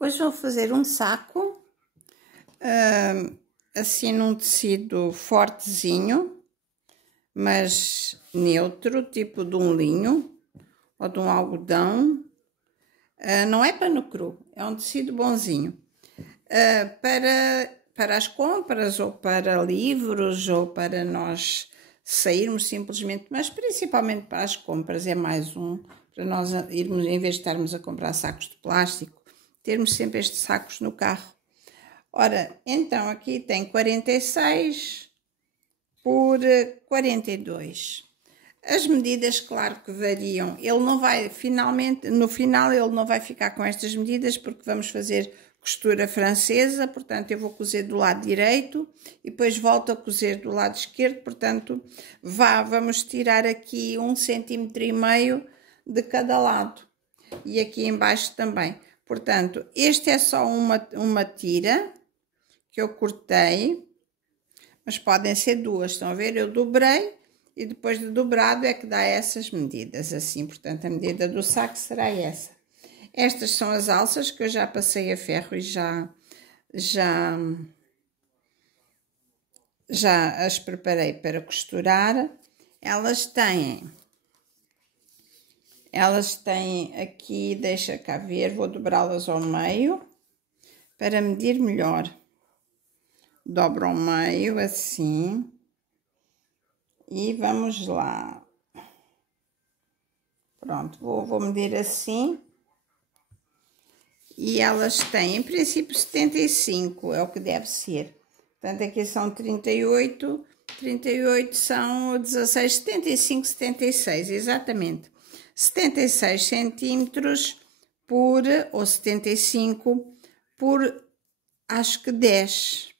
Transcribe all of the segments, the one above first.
Hoje vou fazer um saco, assim num tecido fortezinho, mas neutro, tipo de um linho ou de um algodão. Não é pano cru, é um tecido bonzinho. Para as compras ou para livros ou para nós sairmos simplesmente, mas principalmente para as compras é mais para nós irmos, em vez de estarmos a comprar sacos de plástico, termos sempre estes sacos no carro. Ora, então aqui tem 46 por 42. As medidas, claro que variam. Ele não vai, no final ele não vai ficar com estas medidas porque vamos fazer costura francesa, portanto eu vou cozer do lado direito e depois volto a cozer do lado esquerdo, portanto vamos tirar aqui 1,5 cm de cada lado e aqui embaixo também. Portanto, este é só uma tira que eu cortei, mas podem ser duas, estão a ver? Eu dobrei e depois de dobrado é que dá essas medidas, assim, portanto a medida do saco será essa. Estas são as alças que eu já passei a ferro e já as preparei para costurar. Elas têm aqui, deixa cá ver, vou dobrá-las ao meio para medir melhor. Dobro ao meio assim e vamos lá. Pronto, vou medir assim. E elas têm, em princípio, 75, é o que deve ser. Portanto, aqui são 38 são 16, 75, 76, exatamente. 76 centímetros ou 75 por, acho que 10.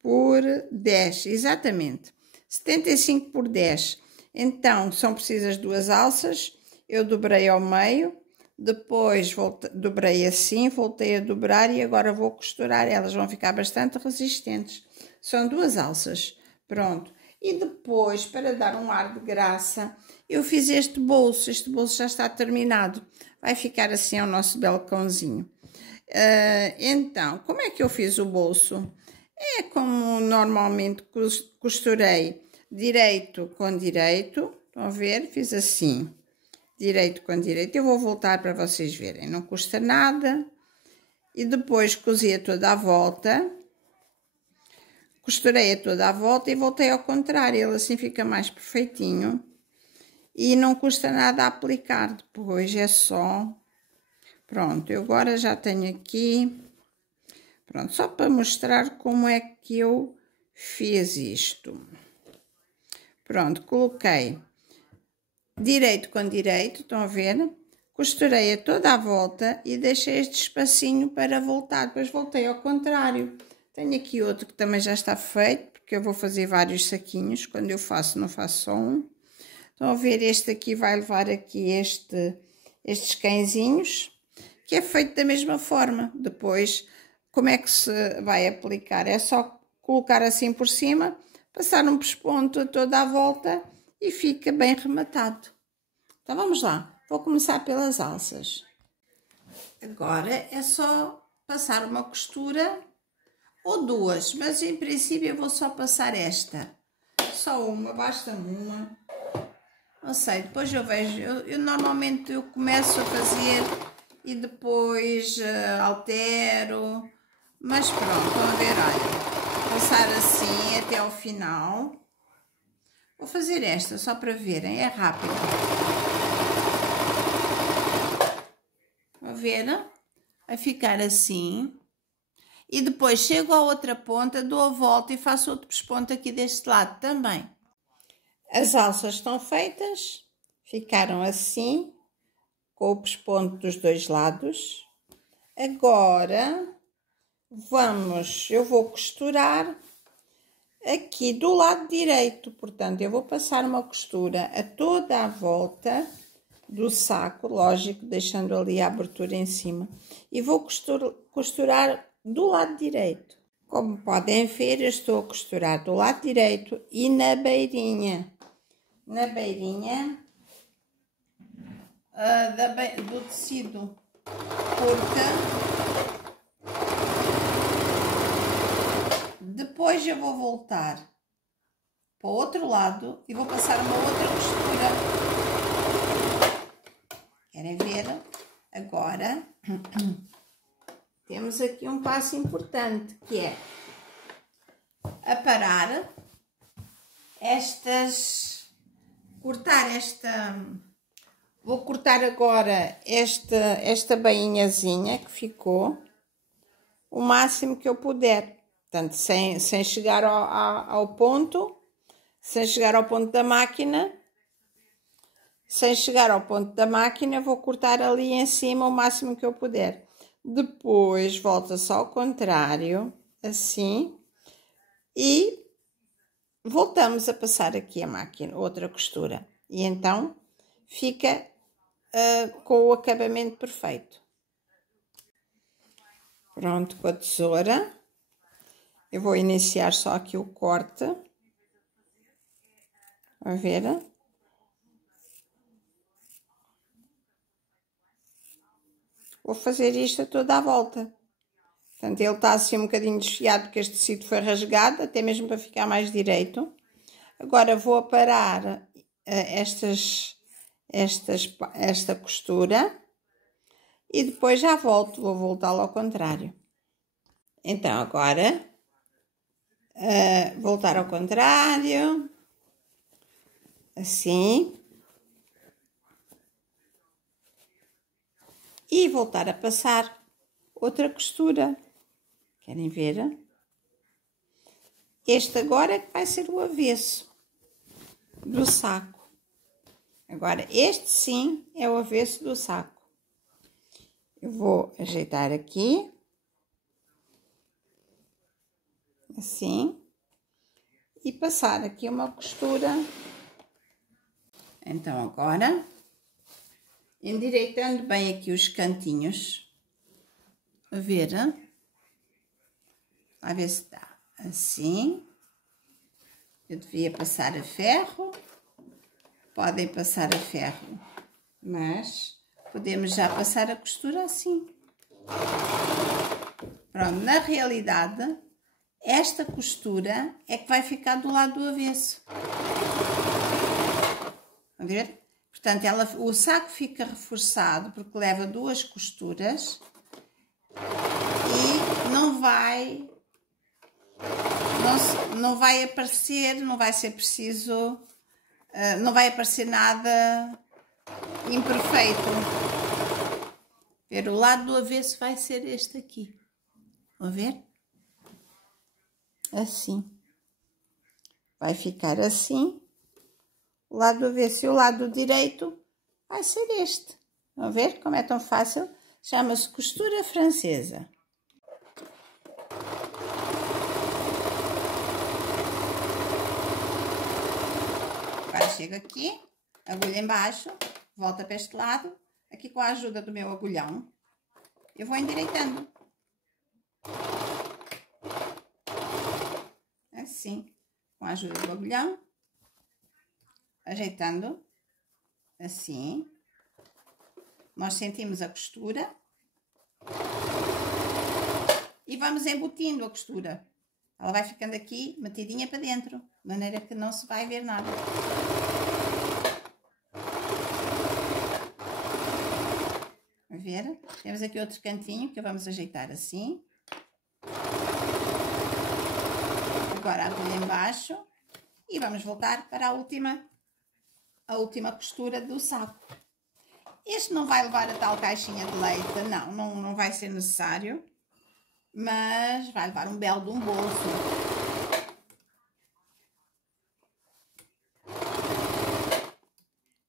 Por 10, exatamente. 75 por 10. Então, são precisas duas alças. Eu dobrei ao meio. Depois dobrei assim, voltei a dobrar e agora vou costurar. Elas vão ficar bastante resistentes. São duas alças. Pronto. E depois, para dar um ar de graça, eu fiz este bolso. Este bolso já está terminado. Vai ficar assim ao nosso balcãozinho. Então, como é que eu fiz o bolso? É como normalmente costurei direito com direito. Estão a ver? Fiz assim. Direito com direito, eu vou voltar para vocês verem, não custa nada. E depois cozi toda a volta, costurei toda a volta e voltei ao contrário, ele assim fica mais perfeitinho. E não custa nada a aplicar, depois é só... Pronto, eu agora já tenho aqui... Pronto, só para mostrar como é que eu fiz isto. Pronto, coloquei... direito com direito, estão a ver? Costurei a toda a volta e deixei este espacinho para voltar. Depois voltei ao contrário. Tenho aqui outro que também já está feito, porque eu vou fazer vários saquinhos. Quando eu faço, não faço só um. Estão a ver? Este aqui vai levar aqui estes cãezinhos, que é feito da mesma forma. Depois, como é que se vai aplicar? É só colocar assim por cima, passar um pesponto a toda a volta e fica bem rematado. Então vamos lá, vou começar pelas alças. Agora é só passar uma costura ou duas, mas em princípio eu vou só passar esta. Só uma, basta-me uma. Não sei, depois eu vejo, eu normalmente eu começo a fazer e depois altero, mas pronto, vão ver, olha, passar assim até ao final. Vou fazer esta só para verem, é rápido. Vão ver? Vai ficar assim. E depois chego à outra ponta, dou a volta e faço outro pesponto aqui deste lado também. As alças estão feitas, ficaram assim, com o pesponto dos dois lados. Agora, eu vou costurar aqui do lado direito, portanto, eu vou passar uma costura a toda a volta do saco, lógico, deixando ali a abertura em cima, e vou costurar do lado direito. Como podem ver, eu estou a costurar do lado direito e na beirinha do tecido porque depois eu vou voltar para o outro lado e vou passar uma outra costura. Querem ver? Agora temos aqui um passo importante, que é aparar cortar esta, vou cortar agora esta bainhazinha que ficou, o máximo que eu puder, portanto, sem chegar ao ponto, sem chegar ao ponto da máquina. Sem chegar ao ponto da máquina, vou cortar ali em cima o máximo que eu puder. Depois volta-se ao contrário, assim, e voltamos a passar aqui a máquina, outra costura. E então fica com o acabamento perfeito. Pronto, com a tesoura. Eu vou iniciar só aqui o corte. A ver? Vou fazer isto toda à volta. Portanto, ele está assim um bocadinho desfiado porque este tecido foi rasgado, até mesmo para ficar mais direito. Agora vou aparar esta costura e depois já volto, vou voltá-lo ao contrário. Então, agora, voltar ao contrário, assim. E voltar a passar outra costura. Querem ver? Este agora é que vai ser o avesso do saco. Agora, este sim é o avesso do saco. Eu vou ajeitar aqui. Assim. E passar aqui uma costura. Então, agora, endireitando bem aqui os cantinhos. A ver? A ver se dá. Assim. Eu devia passar a ferro. Podem passar a ferro, mas podemos já passar a costura assim. Pronto, na realidade, esta costura é que vai ficar do lado do avesso. Vão ver? Portanto, o saco fica reforçado porque leva duas costuras e não vai aparecer, não vai ser preciso, não vai aparecer nada imperfeito. Ver, o lado do avesso vai ser este aqui. Vão ver? Assim. Vai ficar assim. O lado do avesso e o lado direito vai ser este. Vão ver como é tão fácil? Chama-se costura francesa. Agora chego aqui, agulha em baixo, volta para este lado, aqui com a ajuda do meu agulhão, eu vou endireitando. Assim, com a ajuda do agulhão, ajeitando, assim. Nós sentimos a costura e vamos embutindo a costura. Ela vai ficando aqui metidinha para dentro, de maneira que não se vai ver nada. A ver? Temos aqui outro cantinho que vamos ajeitar assim. Agora a agulha em baixo e vamos voltar para a última costura do saco. Este não vai levar a tal caixinha de leite, não vai ser necessário, mas vai levar um belo de um bolso.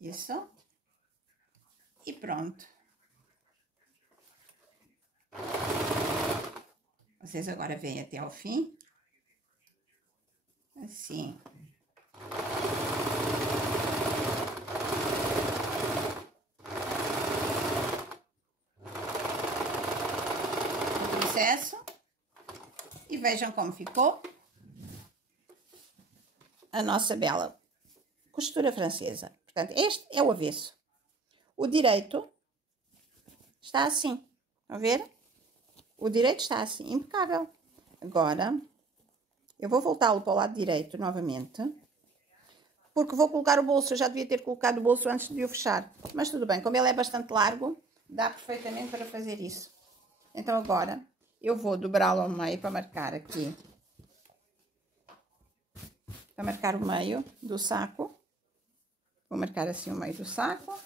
Isso. E pronto. Vocês agora vêm até ao fim. Assim. O processo. E vejam como ficou a nossa bela costura francesa. Portanto, este é o avesso. O direito está assim. a ver? O direito está assim, impecável. Agora, eu vou voltá-lo para o lado direito novamente. Porque vou colocar o bolso, eu já devia ter colocado o bolso antes de o fechar. Mas tudo bem, como ele é bastante largo, dá perfeitamente para fazer isso. Então agora, eu vou dobrá-lo ao meio para marcar aqui. Para marcar o meio do saco. Vou marcar assim o meio do saco.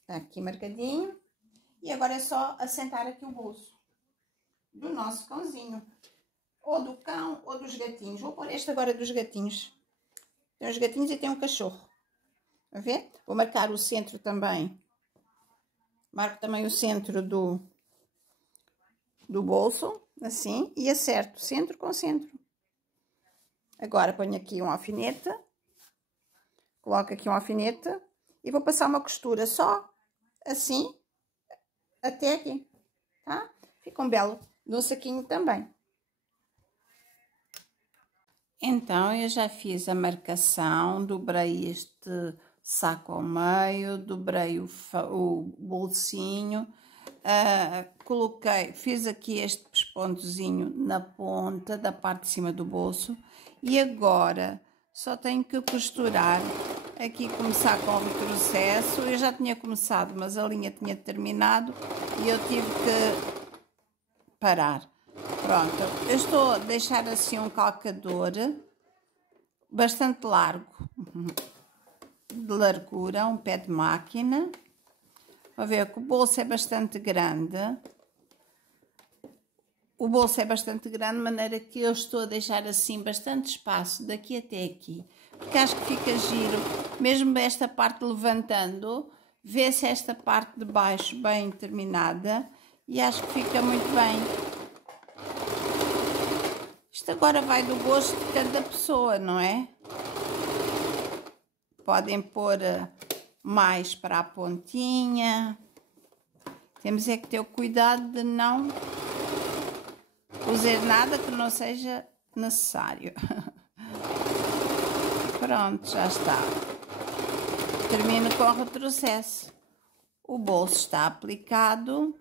Está aqui marcadinho. E agora é só assentar aqui o bolso do nosso cãozinho. Ou do cão, ou dos gatinhos. Vou pôr este agora dos gatinhos. Tem os gatinhos e tem um cachorro. A ver? Vou marcar o centro também. Marco também o centro do bolso, assim, e acerto centro com centro. Agora ponho aqui um alfinete. Coloco aqui um alfinete e vou passar uma costura só, assim, até aqui, tá? Fica um belo no saquinho também. Então, eu já fiz a marcação, dobrei este saco ao meio, dobrei o bolsinho, fiz aqui este pespontozinho na ponta da parte de cima do bolso e agora só tenho que costurar aqui, começar com o retrocesso. Eu já tinha começado, mas a linha tinha terminado e eu tive que parar. Pronto, eu estou a deixar assim um calcador bastante largo, de largura, um pé de máquina. Vou ver que o bolso é bastante grande. O bolso é bastante grande, de maneira que eu estou a deixar assim bastante espaço daqui até aqui. Porque acho que fica giro, mesmo esta parte levantando, vê-se esta parte de baixo bem terminada e acho que fica muito bem. Isto agora vai do gosto de cada pessoa, não é? Podem pôr mais para a pontinha. Temos é que ter o cuidado de não usar nada que não seja necessário. Pronto, já está. Termino com o retrocesso. O bolso está aplicado.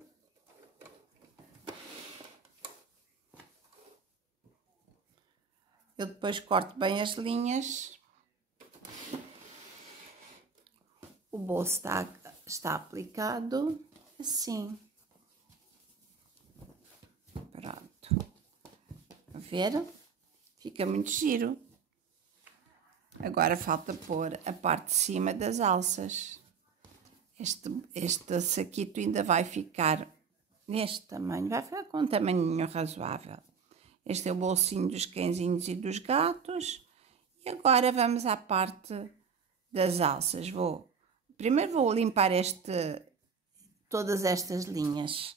Eu depois corto bem as linhas. O bolso está aplicado assim. Pronto. A ver? Fica muito giro. Agora falta pôr a parte de cima das alças. Este saquito ainda vai ficar neste tamanho. Vai ficar com um tamanhinho razoável. Este é o bolsinho dos cãezinhos e dos gatos. E agora vamos à parte das alças. Primeiro vou limpar todas estas linhas.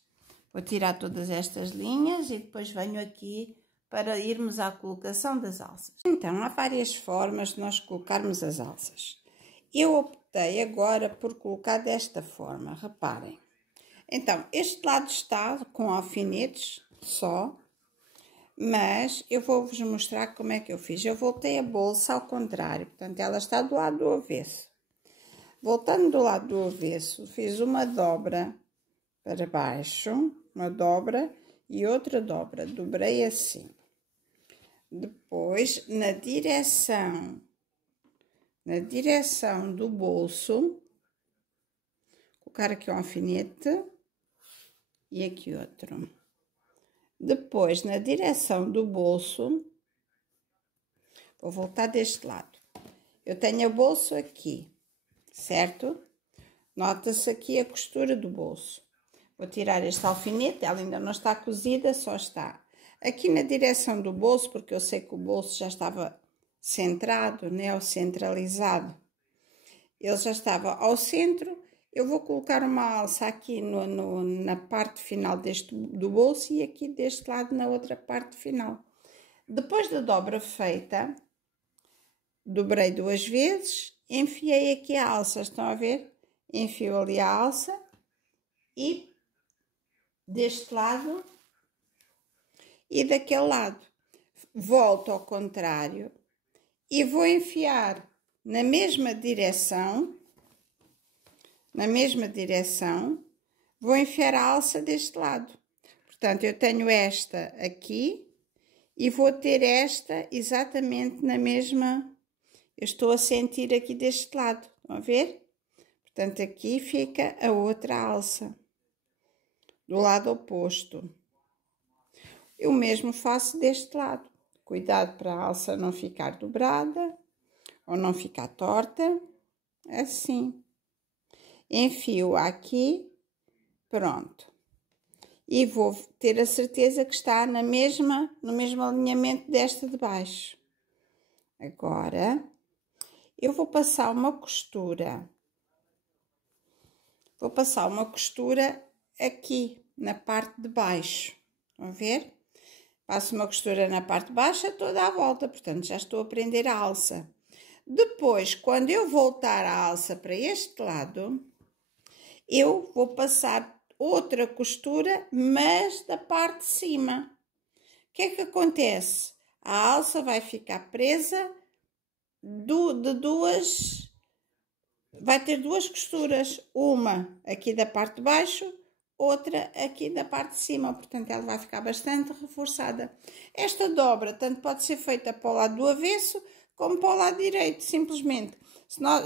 Vou tirar todas estas linhas e depois venho aqui para irmos à colocação das alças. Então, há várias formas de nós colocarmos as alças. Eu optei agora por colocar desta forma, reparem. Então, este lado está com alfinetes só. Mas eu vou-vos mostrar como é que eu fiz. Eu voltei a bolsa ao contrário, portanto, ela está do lado do avesso. Voltando do lado do avesso, fiz uma dobra para baixo, uma dobra e outra dobra. Dobrei assim. Depois, na direção do bolso, colocar aqui um alfinete e aqui outro. Depois, na direção do bolso, vou voltar deste lado. Eu tenho o bolso aqui, certo? Nota-se aqui a costura do bolso. Vou tirar este alfinete, ela ainda não está cozida, só está aqui na direção do bolso, porque eu sei que o bolso já estava centrado, né, ou centralizado. Ele já estava ao centro. Eu vou colocar uma alça aqui na parte final do bolso e aqui deste lado na outra parte final. Depois da dobra feita, dobrei 2 vezes, enfiei aqui a alça, estão a ver? Enfio ali a alça e deste lado e daquele lado. Volto ao contrário e vou enfiar na mesma direção, vou enfiar a alça deste lado. Portanto, eu tenho esta aqui e vou ter esta exatamente na mesma. Eu estou a sentir aqui deste lado, estão a ver? Portanto, aqui fica a outra alça, do lado oposto. Eu mesmo faço deste lado. Cuidado para a alça não ficar dobrada ou não ficar torta, assim. Enfio aqui, pronto. E vou ter a certeza que está no mesmo alinhamento desta de baixo. Agora, eu vou passar uma costura. Vou passar uma costura aqui, na parte de baixo. Estão a ver? Passo uma costura na parte de baixo toda à volta, portanto, já estou a prender a alça. Depois, quando eu voltar a alça para este lado, eu vou passar outra costura, mas da parte de cima. O que é que acontece? A alça vai ficar presa vai ter duas costuras, uma aqui da parte de baixo, outra aqui da parte de cima, portanto ela vai ficar bastante reforçada. Esta dobra tanto pode ser feita para o lado do avesso como para o lado direito, simplesmente.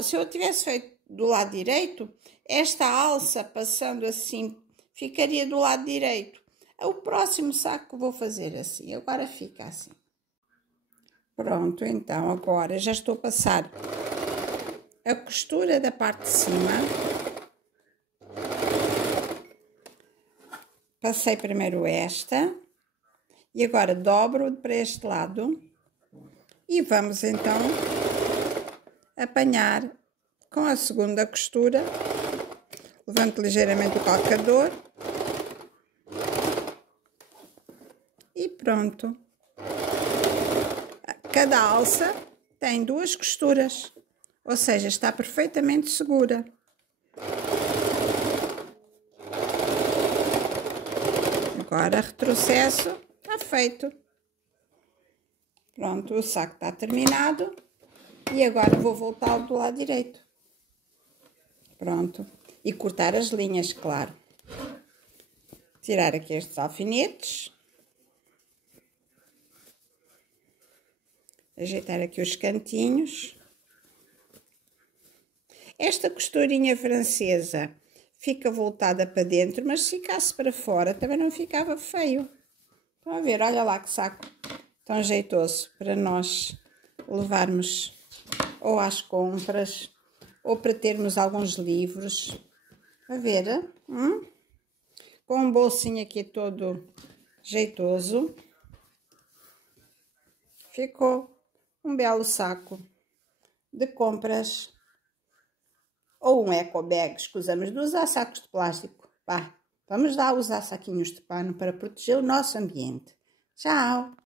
Se eu tivesse feito do lado direito, esta alça passando assim ficaria do lado direito. O próximo saco que vou fazer assim, agora fica assim. Pronto, então agora já estou a passar a costura da parte de cima. Passei primeiro esta e agora dobro para este lado e vamos então apanhar com a segunda costura. Levanto ligeiramente o calcador e pronto. Cada alça tem duas costuras, ou seja, está perfeitamente segura. Agora retrocesso, está feito. Pronto, o saco está terminado e agora vou voltá-lo do lado direito. Pronto, e cortar as linhas, claro. Tirar aqui estes alfinetes. Ajeitar aqui os cantinhos. Esta costurinha francesa fica voltada para dentro, mas se ficasse para fora também não ficava feio. Estão a ver? Olha lá que saco tão jeitoso para nós levarmos ou às compras ou para termos alguns livros. A ver? Com um bolsinho aqui todo jeitoso. Ficou um belo saco de compras. Ou um eco bag, escusamos de usar sacos de plástico. Vá, vamos lá usar saquinhos de pano para proteger o nosso ambiente. Tchau!